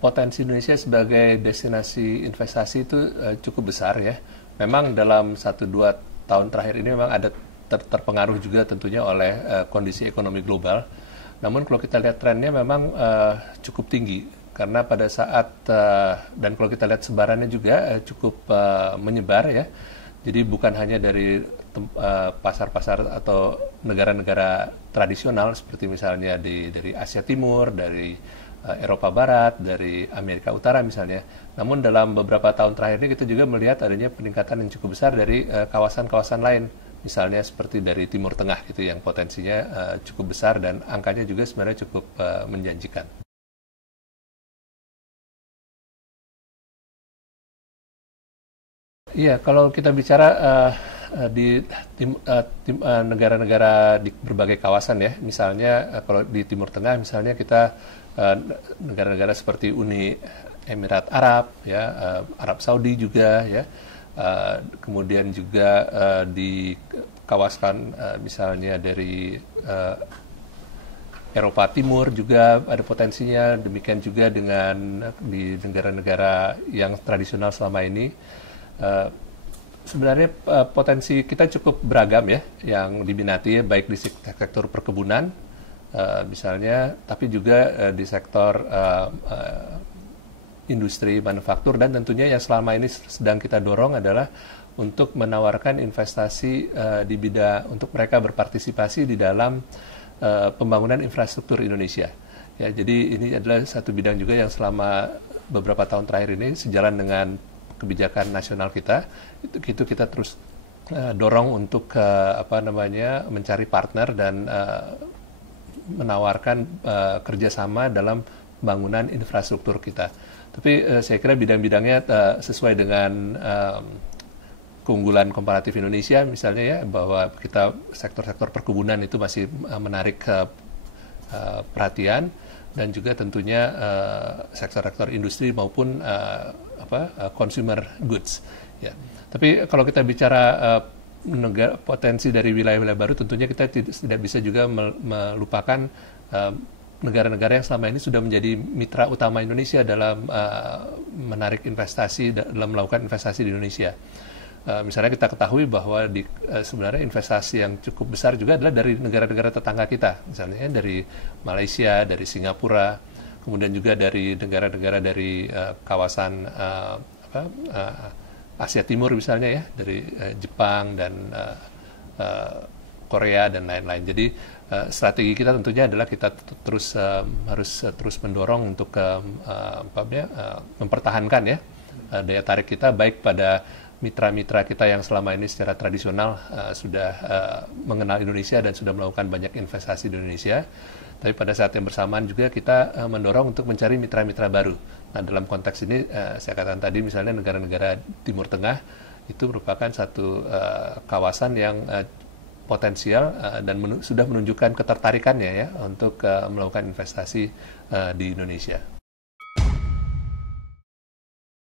Potensi Indonesia sebagai destinasi investasi itu cukup besar ya. Memang dalam 1-2 tahun terakhir ini memang ada terpengaruh juga tentunya oleh kondisi ekonomi global. Namun kalau kita lihat trennya memang cukup tinggi karena pada saat dan kalau kita lihat sebarannya juga cukup menyebar ya. Jadi bukan hanya dari pasar-pasar atau negara-negara tradisional seperti misalnya dari Asia Timur, dari Eropa Barat, dari Amerika Utara misalnya. Namun dalam beberapa tahun terakhir ini kita juga melihat adanya peningkatan yang cukup besar dari kawasan-kawasan lain. Misalnya seperti dari Timur Tengah gitu yang potensinya cukup besar dan angkanya juga sebenarnya cukup menjanjikan. Iya, kalau kita bicara di negara-negara di berbagai kawasan ya, misalnya kalau di Timur Tengah misalnya kita negara-negara seperti Uni Emirat Arab, ya, Arab Saudi juga, ya, kemudian juga di kawasan misalnya dari Eropa Timur juga ada potensinya, demikian juga dengan di negara-negara yang tradisional selama ini. Sebenarnya potensi kita cukup beragam ya, yang diminati ya, baik di sektor perkebunan misalnya, tapi juga di sektor industri manufaktur dan tentunya yang selama ini sedang kita dorong adalah untuk menawarkan investasi di bidang untuk mereka berpartisipasi di dalam pembangunan infrastruktur Indonesia. Ya, jadi ini adalah satu bidang juga yang selama beberapa tahun terakhir ini sejalan dengan kebijakan nasional kita, itu kita terus dorong untuk mencari partner dan menawarkan kerjasama dalam pembangunan infrastruktur kita. Tapi saya kira bidang-bidangnya sesuai dengan keunggulan komparatif Indonesia misalnya ya, bahwa kita sektor-sektor perkebunan itu masih menarik perhatian dan juga tentunya sektor-sektor industri maupun consumer goods. Ya. Tapi kalau kita bicara potensi dari wilayah-wilayah baru, tentunya kita tidak bisa juga melupakan negara-negara yang selama ini sudah menjadi mitra utama Indonesia dalam menarik investasi, dalam melakukan investasi di Indonesia. Misalnya kita ketahui bahwa sebenarnya investasi yang cukup besar juga adalah dari negara-negara tetangga kita, misalnya dari Malaysia, dari Singapura, kemudian juga dari negara-negara dari kawasan Asia Timur misalnya ya, dari Jepang dan Korea dan lain-lain. Jadi strategi kita tentunya adalah kita harus terus mendorong untuk mempertahankan ya daya tarik kita baik pada mitra-mitra kita yang selama ini secara tradisional sudah mengenal Indonesia dan sudah melakukan banyak investasi di Indonesia. Tapi pada saat yang bersamaan juga kita mendorong untuk mencari mitra-mitra baru. Nah, dalam konteks ini saya katakan tadi misalnya negara-negara Timur Tengah itu merupakan satu kawasan yang potensial dan sudah menunjukkan ketertarikannya ya untuk melakukan investasi di Indonesia.